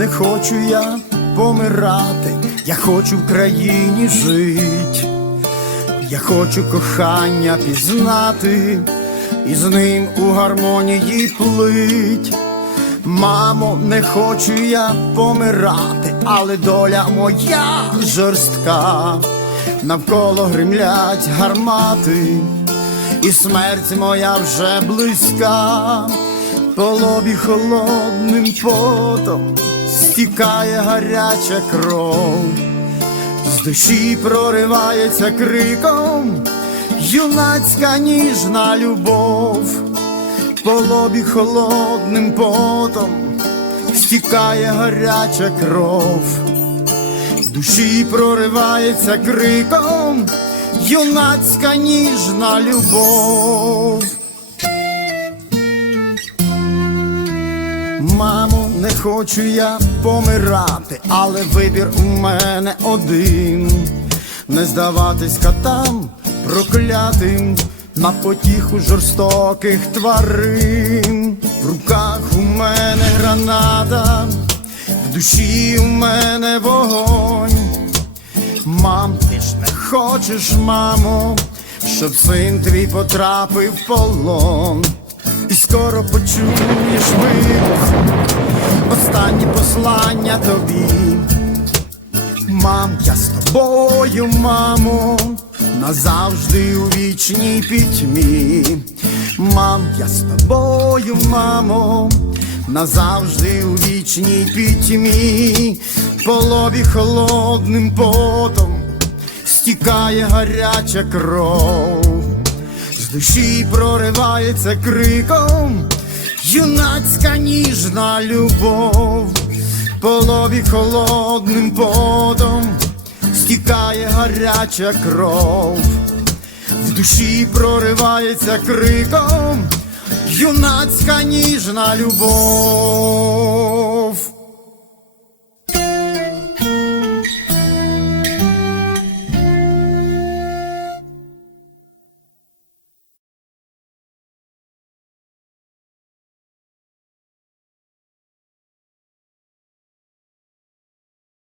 не хочу я помирати, я хочу в країні жить. Я хочу кохання пізнати і з ним у гармонії плить. Мамо, не хочу я помирати, але доля моя жорстка. Навколо гримлять гармати, і смерть моя вже близька. По лобі холодним потом стікає гаряча кров. З душі проривається криком юнацька ніжна любов, по лобі холодним потом стікає гаряча кров, з душі проривається криком юнацька ніжна любов. Мамо, не хочу я помирати, але вибір у мене один. Не здаватись котам проклятим на потіху жорстоких тварин. В руках у мене граната, в душі у мене вогонь. Мам, ти ж не хочеш, мамо, щоб син твій потрапив в полон. І скоро почуєш вибух, останні послання тобі. Мам, я з тобою, мамо, назавжди у вічній пітьмі. Мам, я з тобою, мамо, назавжди у вічній пітьмі, по лобі холодним потом стікає гаряча кров душі проривається криком. Юнацька ніжна любов, по лобі холодним потом стікає гаряча кров, в душі проривається криком. Юнацька ніжна любов.